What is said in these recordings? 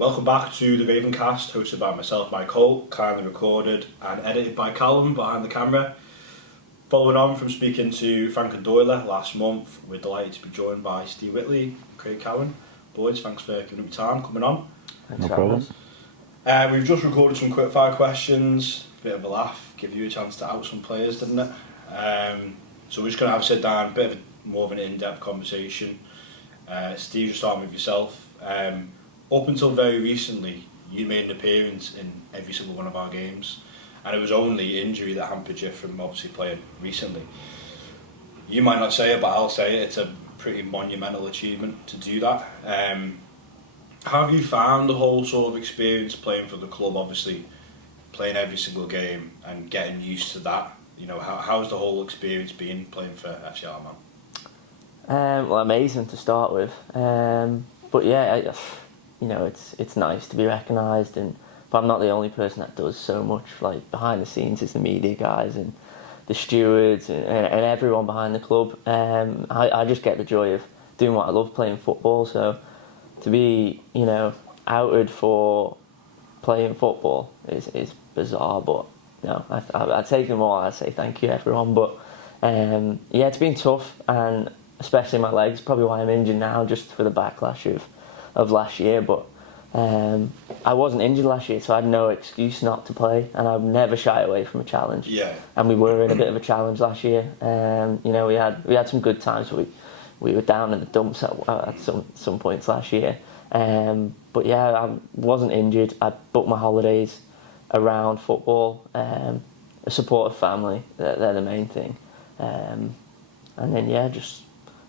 Welcome back to the Ravencast, hosted by myself, Mike Holt, kindly recorded and edited by Cowin behind the camera. Following on from speaking to Frank and Doyle last month, we're delighted to be joined by Steve Whitley and Craig Cowin. Boys, thanks for giving up your time coming on. No problem. We've just recorded some quickfire questions, bit of a laugh, give you a chance to out some players, didn't it? So we're just going to have a sit down, a bit of more of an in-depth conversation. Steve, just starting with yourself. Up until very recently, you made an appearance in every single one of our games, and it was only injury that hampered you from obviously playing recently. You might not say it, but I'll say it. It's a pretty monumental achievement to do that. How have you found the whole sort of experience playing for the club? Obviously, playing every single game and getting used to that. You know, how's the whole experience been playing for FC Armagh? Well, amazing to start with. But yeah, you know, it's nice to be recognised, but I'm not the only person that does so much. Like behind the scenes is the media guys and the stewards and everyone behind the club. I just get the joy of doing what I love, playing football. So to be, you know, outed for playing football is bizarre. But no, I take them all. I say thank you, everyone. But yeah, it's been tough, and especially my legs. Probably why I'm injured now, just for the backlash of last year. But I wasn't injured last year, so I had no excuse not to play, and I'd never shy away from a challenge. Yeah. And we were in a bit of a challenge last year. You know, we had some good times. We were down in the dumps at some points last year. But yeah, I wasn't injured. I booked my holidays around football. A supportive family, they're the main thing. And then yeah, just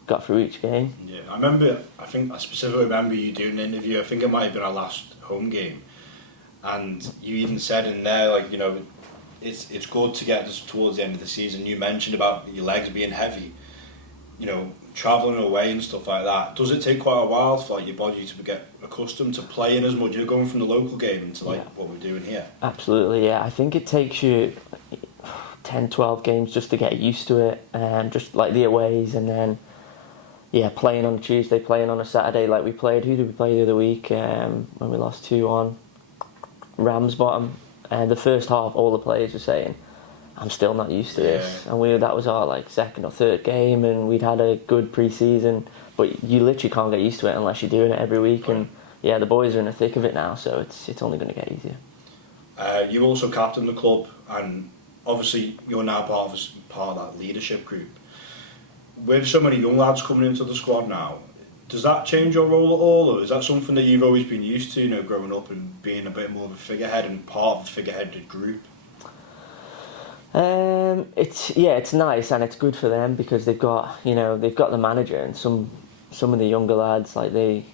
got through each game. Yeah, I specifically remember you doing an interview. I think it might have been our last home game, and you even said in there, like, you know, it's good to get us towards the end of the season. You mentioned about your legs being heavy, you know, travelling away and stuff like that. Does it take quite a while for like your body to get accustomed to playing as much? You're going from the local game into like what we're doing here. Absolutely, yeah. I think it takes you 10, 12 games just to get used to it, just like the aways, and then yeah, playing on a Tuesday, playing on a Saturday. Like we played, who did we play the other week when we lost 2-1? Ramsbottom. And the first half, all the players were saying, I'm still not used to this. And that was our like second or third game, and we'd had a good pre-season, but you literally can't get used to it unless you're doing it every week. And yeah, the boys are in the thick of it now, so it's only going to get easier. You also captain the club, and obviously you're now part of that leadership group. With so many young lads coming into the squad now, does that change your role at all, or is that something that you've always been used to, you know, growing up and being a bit more of a figurehead and part of the figureheaded group? It's nice, and it's good for them because they've got the manager, and some of the younger lads, like they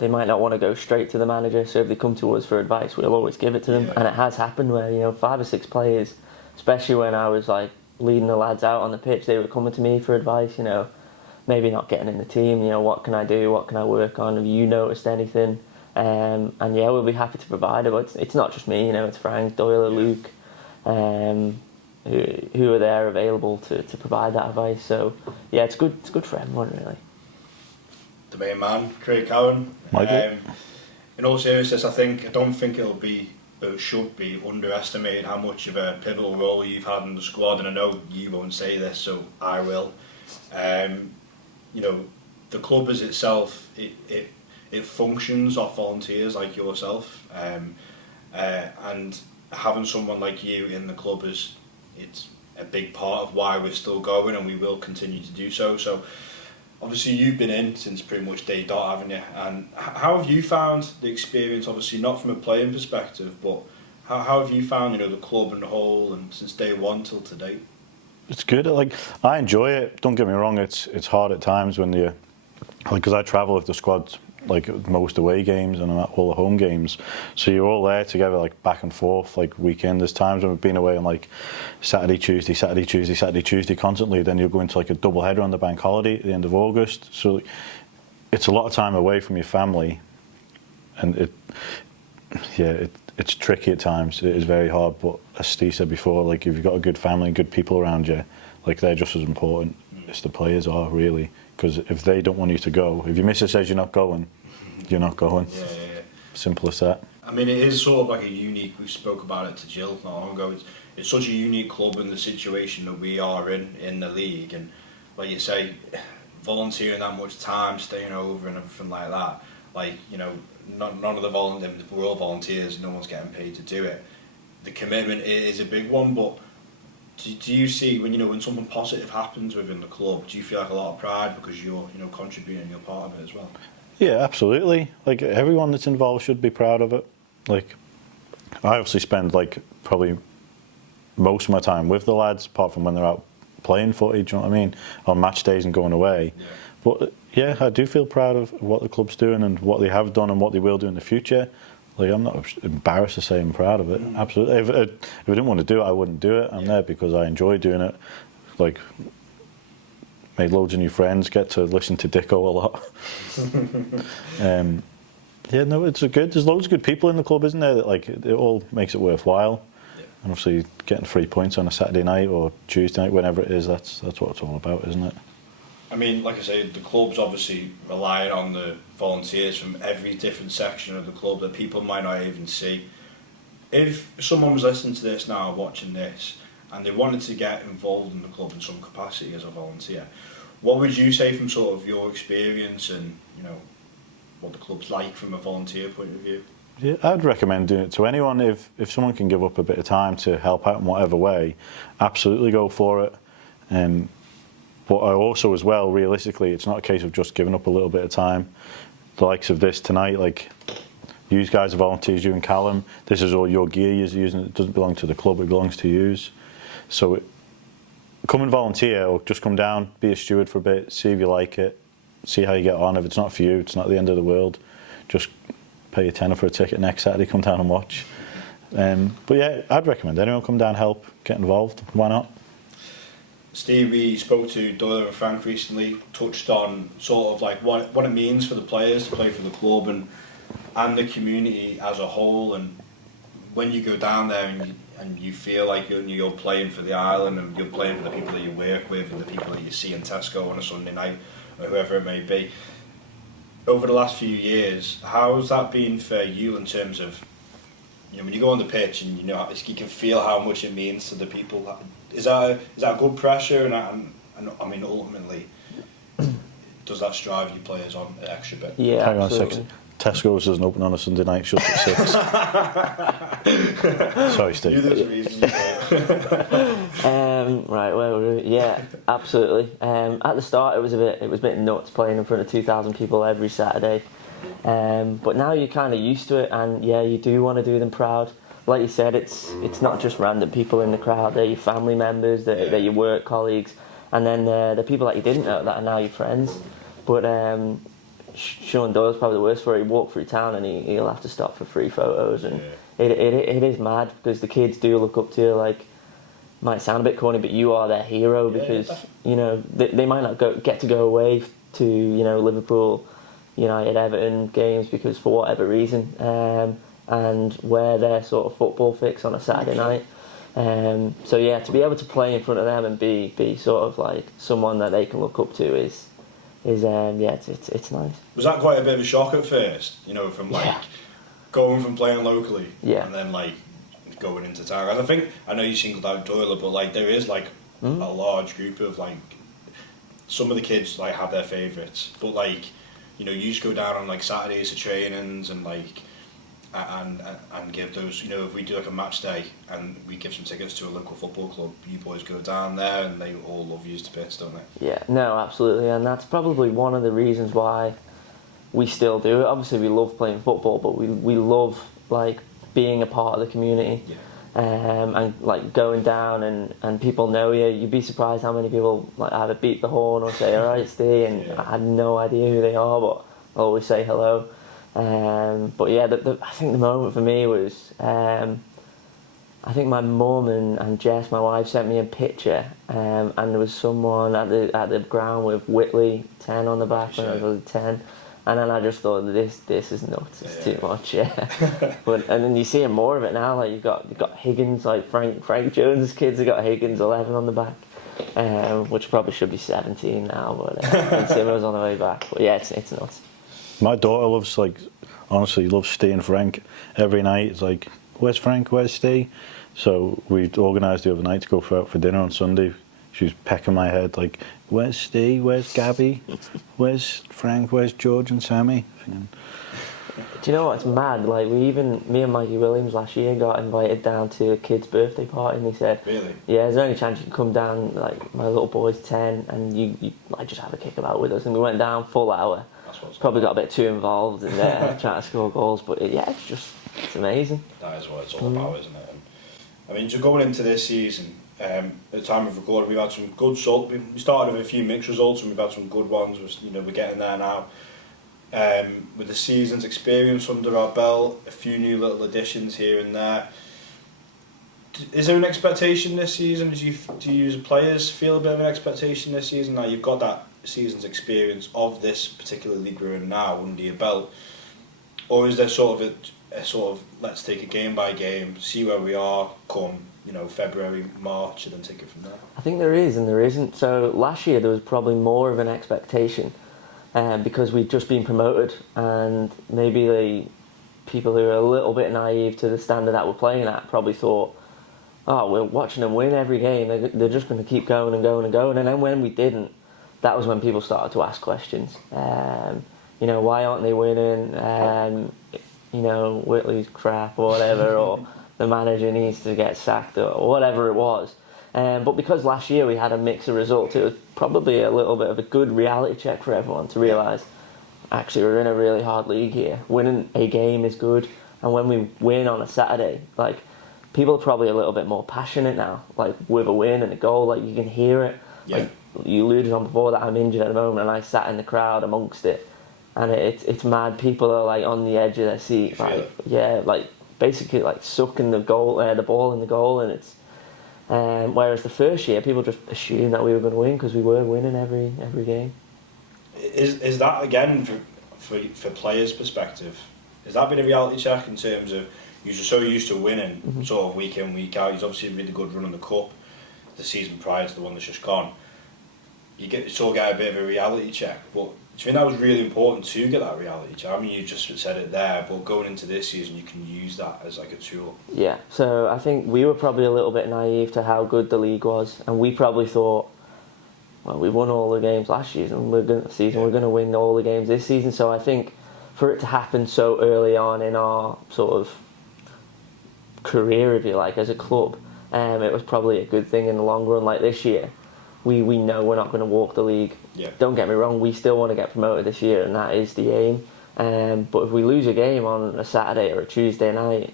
might not want to go straight to the manager, so if they come to us for advice, we'll always give it to them. And it has happened where, you know, 5 or 6 players, especially when I was like leading the lads out on the pitch, they were coming to me for advice, you know, maybe not getting in the team, you know, what can I do, what can I work on, have you noticed anything? And yeah, we'll be happy to provide it, but it's not just me, you know, it's Frank, Doyle, Luke, who are there available to provide that advice. So yeah, it's good for everyone, really. The main man, Craig Cowin. In all seriousness, I don't think it should be underestimated how much of a pivotal role you've had in the squad, and I know you won't say this, so I will. You know, the club as itself, it functions off volunteers like yourself, and having someone like you in the club it's a big part of why we're still going, and we will continue to do so. So obviously you've been in since pretty much day dot, haven't you? And how have you found the experience, obviously not from a playing perspective, but how have you found, you know, the club and the whole, and since day one till today? It's good. Like, I enjoy it. Don't get me wrong. It's hard at times when you, like, because I travel with the squad, like most away games and all the home games, so you're all there together, like back and forth, like weekend. There's times when we've been away on like Saturday, Tuesday constantly. Then you'll go into like a double header on the bank holiday at the end of August. So it's a lot of time away from your family, and it's tricky at times. It is very hard, but as Steve said before, like if you've got a good family, good people around you, like they're just as important as the players are, really. Because if they don't want you to go, if your missus says you're not going, you're not going. Yeah. Simple as that. I mean, it is sort of like a unique. We spoke about it to Jill not long ago. It's such a unique club in the situation that we are in the league, and like you say, volunteering that much time, staying over, and everything like that. Like, you know, none of the volunteers, we're all volunteers. No one's getting paid to do it. The commitment is a big one, but do you see when something positive happens within the club? Do you feel like a lot of pride because you're contributing, you're part of it as well? Yeah, absolutely. Like, everyone that's involved should be proud of it. Like, I obviously spend like probably most of my time with the lads, apart from when they're out playing footy, do you know what I mean, on match days and going away. Yeah. But yeah, I do feel proud of what the club's doing and what they have done and what they will do in the future. Like, I'm not embarrassed to say I'm proud of it. Absolutely. If I didn't want to do it, I wouldn't do it. I'm there because I enjoy doing it. Like, made loads of new friends, get to listen to Dicko a lot. Yeah, no, it's good. There's loads of good people in the club, isn't there? That, like, it all makes it worthwhile. Yeah. And obviously, getting 3 points on a Saturday night or Tuesday night, whenever it is, that's what it's all about, isn't it? I mean, like I say, the club's obviously relying on the volunteers from every different section of the club that people might not even see. If someone was listening to this now, watching this, and they wanted to get involved in the club in some capacity as a volunteer, what would you say from sort of your experience and, you know, what the club's like from a volunteer point of view? Yeah, I'd recommend doing it to anyone. If someone can give up a bit of time to help out in whatever way, absolutely go for it. But I also, as well, realistically, it's not a case of just giving up a little bit of time. The likes of this tonight, like, you guys are volunteers, you and Callum, this is all your gear you're using. It doesn't belong to the club, it belongs to you. So come and volunteer, or just come down, be a steward for a bit, see if you like it, see how you get on. If it's not for you, it's not the end of the world. Just pay a tenner for a ticket next Saturday, come down and watch. But yeah, I'd recommend anyone come down, help, get involved. Why not? Steve, we spoke to Doyle and Frank recently, touched on sort of like what it means for the players to play for the club and the community as a whole. And when you go down there and you feel like you're playing for the island and you're playing for the people that you work with and the people that you see in Tesco on a Sunday night or whoever it may be. Over the last few years, how's that been for you in terms of, you know, when you go on the pitch and you can feel how much it means to the people? Is that good pressure? And I mean, ultimately, does that strive you players on an extra bit? Yeah, hang on absolutely. a sec. Tesco's doesn't open on a Sunday night, shut at 6. Sorry, Steve. There's a reason. Right, where were we? Yeah, absolutely. At the start, it was a bit nuts playing in front of 2,000 people every Saturday. But now you're kind of used to it, and yeah, you do want to do them proud. Like you said, it's not just random people in the crowd. They're your family members, they're your work colleagues, and then the people that you didn't know that are now your friends. But Sean Doyle's probably the worst for it. He walked through town and he'll have to stop for free photos, and it is mad because the kids do look up to you. Like, might sound a bit corny, but you are their hero because you know they might not get to go away to, you know, Liverpool, United, Everton games because for whatever reason, and wear their sort of football fix on a Saturday night. So yeah, to be able to play in front of them and be sort of like someone that they can look up to is it's nice. Was that quite a bit of a shock at first? You know, from like going from playing locally and then like going into town. And I know you singled out Doyle, but like there is like a large group of like some of the kids like have their favourites, but like, you know, you just go down on like Saturdays to trainings and like and give those, you know, if we do like a match day and we give some tickets to a local football club, you boys go down there and they all love you to bits, don't they? Yeah, no, absolutely, and that's probably one of the reasons why we still do it. Obviously we love playing football, but we love like being a part of the community. And like going down and people know you. You'd be surprised how many people like either beat the horn or say alright Steve, and I had no idea who they are, but I always say hello. But yeah, I think the moment for me was I think my mum and Jess, my wife, sent me a picture, and there was someone at the ground with Whitley 10 on the back when I was 10. And then I just thought, this is nuts. It's too much, But and then you see more of it now. Like you've got Higgins, like Frank Jones's kids have got Higgins 11 on the back, which probably should be 17 now. But and Simo's on the way back. But yeah, it's nuts. My daughter loves like honestly loves Steve and Frank. Every night it's like, where's Frank, where's Steve? So we organised the other night to go out for dinner on Sunday. She was pecking my head like, where's Steve, where's Gabby, where's Frank, where's George and Sammy? Thinking, do you know what's mad? Like, me and Mikey Williams last year got invited down to a kid's birthday party, and they said, Really? yeah, there's only a chance you can come down, like, my little boy's 10, and you like, just have a kick about with us. And we went down full hour. That's what's Probably got a bit too involved in trying to score goals, but it's amazing. That is what it's all about, isn't it? And, I mean, just going into this season, at the time of recording, we've had some good results. We started with a few mixed results, and we've had some good ones. We're getting there now. With the season's experience under our belt, a few new little additions here and there. Is there an expectation this season? Do you as players feel a bit of an expectation this season? Now you've got that season's experience of this particular league we're in now under your belt, or is there sort of a sort of let's take it game by game, see where we are come February, March, and then take it from there? I think there is and there isn't. So last year there was probably more of an expectation. Because we'd just been promoted, and maybe the people who are a little bit naive to the standard that we're playing at probably thought, oh, we're watching them win every game, they're just going to keep going and going and going. And then when we didn't, that was when people started to ask questions. Why aren't they winning? Whitley's crap or whatever, or the manager needs to get sacked or whatever it was. But because last year we had a mix of results, it was probably a little bit of a good reality check for everyone to realise, actually, we're in a really hard league here. Winning a game is good, and when we win on a Saturday, like, people are probably a little bit more passionate now, like, with a win and a goal, like, you can hear it. Yeah. Like, you alluded on before that I'm injured at the moment, and I sat in the crowd amongst it, and it's mad. People are, like, on the edge of their seat, like, basically, like, sucking the ball in the goal, and it's. Whereas the first year, people just assumed that we were going to win because we were winning every game. Is that, again, for players' perspective, has that been a reality check in terms of you're so used to winning sort of week in, week out? You've obviously a really good run in the Cup the season prior to the one that's just gone. You sort of get a bit of a reality check, but do you think that was really important to get that reality check? I mean, you just said it there, but going into this season, you can use that as like a tool. Yeah, so I think we were probably a little bit naive to how good the league was, and we probably thought, well, we won all the games last season, we're going to win all the games this season. So I think for it to happen so early on in our sort of career, if you like, as a club, it was probably a good thing in the long run. Like this year, we know we're not going to walk the league. Yeah. Don't get me wrong, we still want to get promoted this year, and that is the aim. But if we lose a game on a Saturday or a Tuesday night,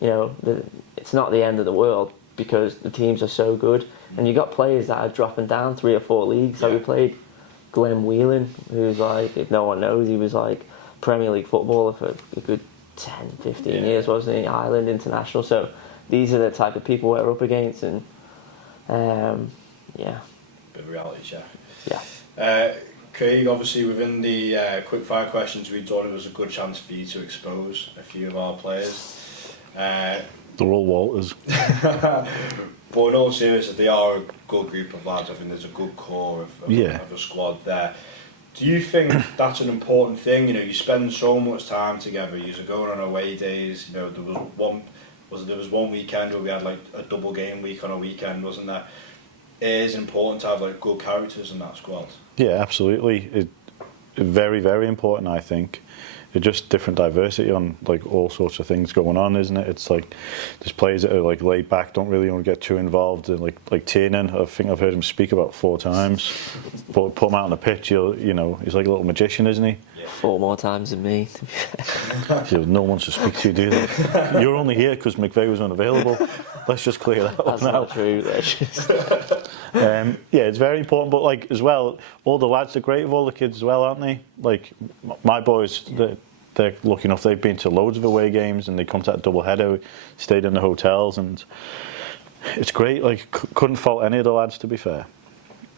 it's not the end of the world because the teams are so good. And you got players that are dropping down 3 or 4 leagues. So we played Glenn Whelan, who's like, if no one knows, he was like Premier League footballer for a good 10, 15 years, wasn't he? Ireland international. So these are the type of people we're up against, and Bit of reality check. Yeah. Craig, obviously within the quickfire questions we thought it was a good chance for you to expose a few of our players. they're all Walters. But in all seriousness, they are a good group of lads. I think there's a good core of a squad there. Do you think that's an important thing? You spend so much time together. You're going on away days. There was one weekend where we had like a double game week on a weekend, wasn't there? It is important to have like good characters in that squad. Yeah, absolutely. Very, very important, I think. It's just different diversity on like all sorts of things going on, isn't it? It's like there's players that are like laid back, don't really want to get too involved. And like Tiernan, I think I've heard him speak about 4 times. But put him out on the pitch, he's like a little magician, isn't he? Yeah. 4 more times than me. No one to speak to, do they? You're only here because McVeigh was unavailable. Let's just clear that up now. That's not true. It's very important, but like as well, all the lads are great with all the kids as well, aren't they? Like my boys, they're lucky enough, they've been to loads of away games and they come to that double header, stayed in the hotels, and it's great. Like couldn't fault any of the lads, to be fair.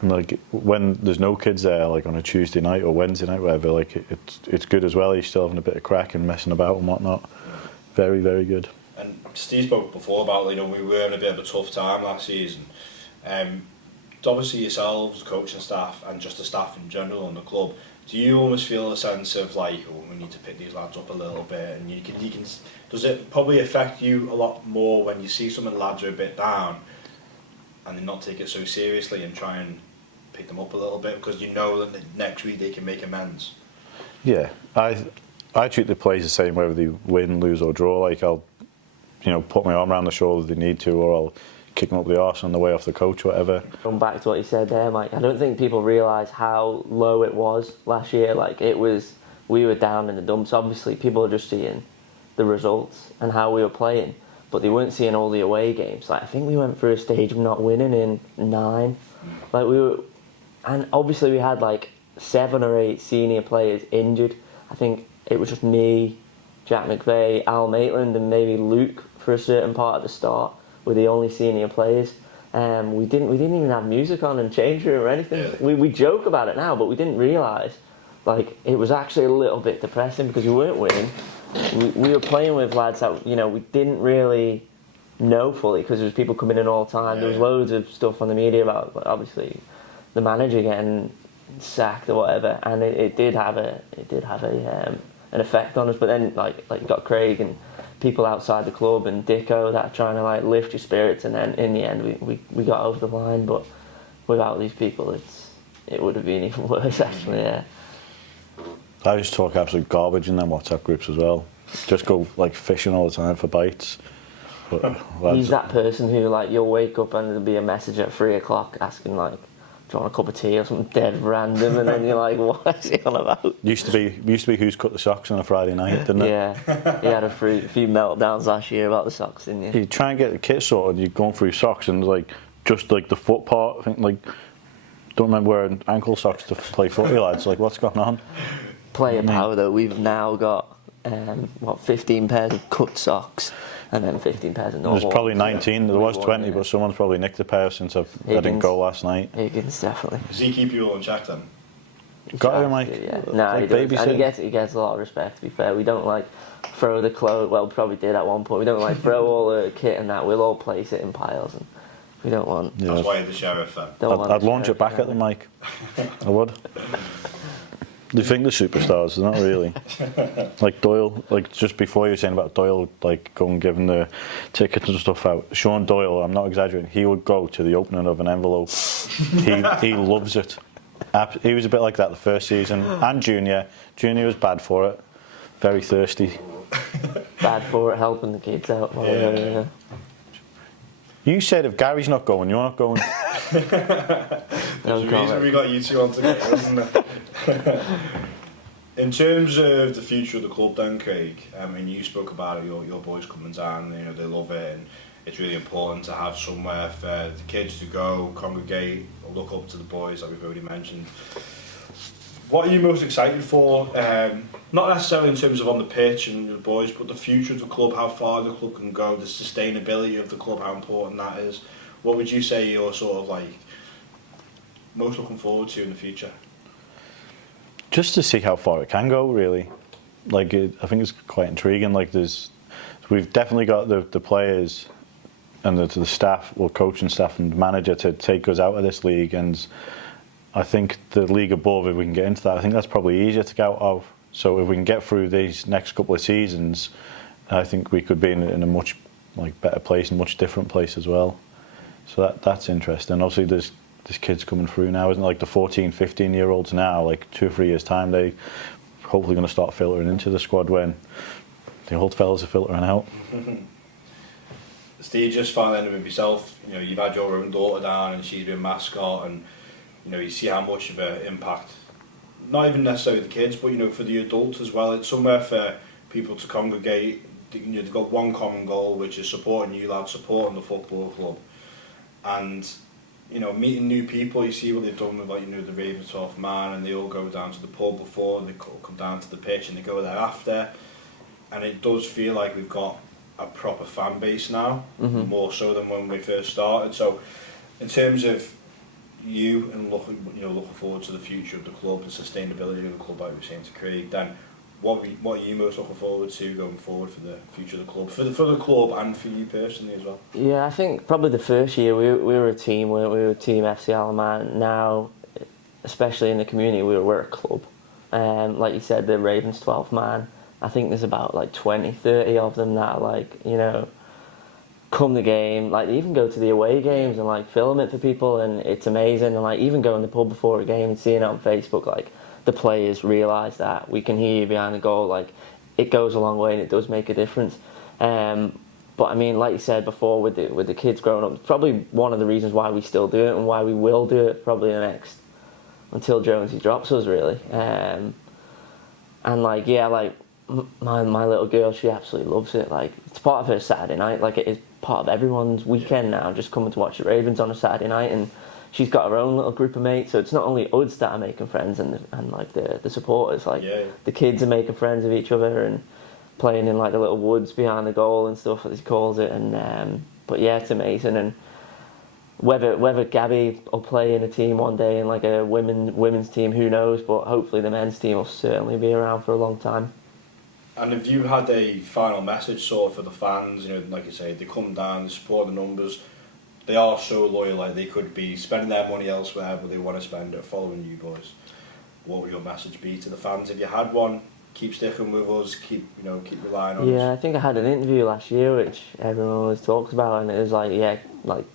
And like when there's no kids there, like on a Tuesday night or Wednesday night, whatever, like it's good as well. He's still having a bit of crack and messing about and whatnot. Very, very good. And Steve spoke before about we were in a bit of a tough time last season. Obviously yourselves, coaching staff, and just the staff in general and the club. do you almost feel a sense of like, oh, we need to pick these lads up a little bit, and you can does it probably affect you a lot more when you see some of the lads are a bit down and they not take it so seriously and try and pick them up a little bit because you know that next week they can make amends? Yeah, I treat the players the same whether they win, lose or draw. Like I'll, put my arm around the shoulder if they need to, or I'll kick them up the arse on the way off the coach, whatever. Going back to what you said there, Mike, I don't think people realise how low it was last year. Like we were down in the dumps. Obviously, people are just seeing the results and how we were playing, but they weren't seeing all the away games. Like I think we went through a stage of not winning in 9. Like and obviously we had like 7 or 8 senior players injured. I think it was just me, Jack McVeigh, Al Maitland, and maybe Luke for a certain part at the start were the only senior players. We didn't even have music on in change room or anything. Really? We joke about it now, but we didn't realise like it was actually a little bit depressing because we weren't winning. We were playing with lads that we didn't really know fully because there was people coming in all the time. There was loads of stuff on the media about obviously the manager getting sacked or whatever, and it did have an effect on us. But then like you got Craig and people outside the club and Dicko that are trying to like lift your spirits, and then in the end we got over the line. But without these people, it would have been even worse actually. Yeah. I just talk absolute garbage in them WhatsApp groups as well. Just go like fishing all the time for bites. But, he's that person who like you'll wake up and there'll be a message at 3 o'clock asking like, do you want a cup of tea or something dead random, and then you're like, what is he on about? Used to be who's cut the socks on a Friday night, didn't it? Yeah, he had a few meltdowns last year about the socks, didn't you? You try and get the kit sorted, you're going through socks and like just like the foot part. I think like don't remember wearing ankle socks to play footy, lads. Like what's going on? Player power though, we've now got 15 pairs of cut socks and then 15 pairs of normal. There's probably 19. There was 20, but someone's probably nicked a pair since I didn't go last night. Higgins definitely. Does he keep you all in check then? Got him, like, yeah. No, he does. And he gets a lot of respect. To be fair, we don't like throw the clothes. Well, we probably did at one point. We don't like throw all the kit and that. We'll all place it in piles, and we don't want. Yeah. That's why you're the sheriff then. I'd launch it back at them, Mike. I would. They think they're superstars, they're not really. Like Doyle, like just before you were saying about Doyle, like going and giving the tickets and stuff out. Sean Doyle, I'm not exaggerating, he would go to the opening of an envelope. He loves it. He was a bit like that the first season, and Junior. Junior was bad for it, very thirsty. Bad for it, helping the kids out. Yeah. You said if Gary's not going, you're not going. There's a reason we got you two on together, isn't there? In terms of the future of the club then, Craig, I mean, you spoke about it, your boys coming down, they love it, and it's really important to have somewhere for the kids to go, congregate, look up to the boys that we've already mentioned. What are you most excited for? Not necessarily in terms of on the pitch and the boys, but the future of the club, how far the club can go, the sustainability of the club, how important that is. What would you say you're sort of like most looking forward to in the future? Just to see how far it can go, really. Like, I think it's quite intriguing. Like, we've definitely got the players and the staff, well, coaching staff and manager to take us out of this league, and I think the league above, if we can get into that, I think that's probably easier to get out of. So if we can get through these next couple of seasons, I think we could be in a much better place, and much different place as well. So that's interesting. Obviously, there's kids coming through now, isn't it? Like the 14, 15-year-olds now, like 2 or 3 years' time, they hopefully going to start filtering into the squad when the old fellas are filtering out. Steve, just finally ending with yourself, you've had your own daughter down and she's been mascot, and you see how much of an impact, not even necessarily the kids, but for the adults as well. It's somewhere for people to congregate. They've got one common goal, which is supporting you lads, supporting the football club, and meeting new people. You see what they've done with the Ravensworth man, and they all go down to the pub before they come down to the pitch, and they go there after, and it does feel like we've got a proper fan base now, more so than when we first started. So in terms of you and looking forward to the future of the club, the sustainability of the club, like we were saying to Craig, then what are you most looking forward to going forward for the future of the club, for the club and for you personally as well? Yeah, I think probably the first year we were a team, we were Team FC Alaman. Now, especially in the community, we're a club. Like you said, the Ravens 12th man. I think there's about like 20, 30 of them that are like, you know, come the game, like they even go to the away games and like film it for people, and it's amazing. And like even go in the pub before a game and seeing it on Facebook, like the players realise that we can hear you behind the goal. Like it goes a long way and it does make a difference. But I mean, like you said before, with the kids growing up, it's probably one of the reasons why we still do it and why we will do it probably the next until Jonesy drops us, really. And like, yeah, like my little girl, she absolutely loves it. Like it's part of her Saturday night. Like it is part of everyone's weekend now, just coming to watch the Ravens on a Saturday night. And she's got her own little group of mates, so it's not only us that are making friends and like the supporters. Like the kids are making friends with each other and playing in like the little woods behind the goal and stuff, as he calls it. And but yeah, it's amazing. And whether Gabby will play in a team one day in like a women's team, who knows? But hopefully the men's team will certainly be around for a long time. And if you had a final message sort of for the fans, you know, like you say, they come down, they support the numbers, they are so loyal, like they could be spending their money elsewhere, but they want to spend it following you boys. What would your message be to the fans if you had one? Keep sticking with us, keep relying on us. Yeah, I think I had an interview last year which everyone always talks about, and it was like, yeah, like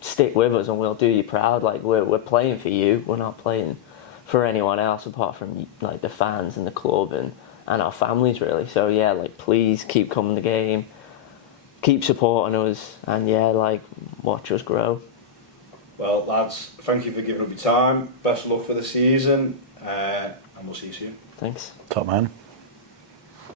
stick with us and we'll do you proud. Like we're playing for you, we're not playing for anyone else apart from like the fans and the club and our families, really. So yeah, like please keep coming to the game, keep supporting us, and yeah, like watch us grow. Well, lads, thank you for giving up your time. Best of luck for the season, and we'll see you soon. Thanks. Top man.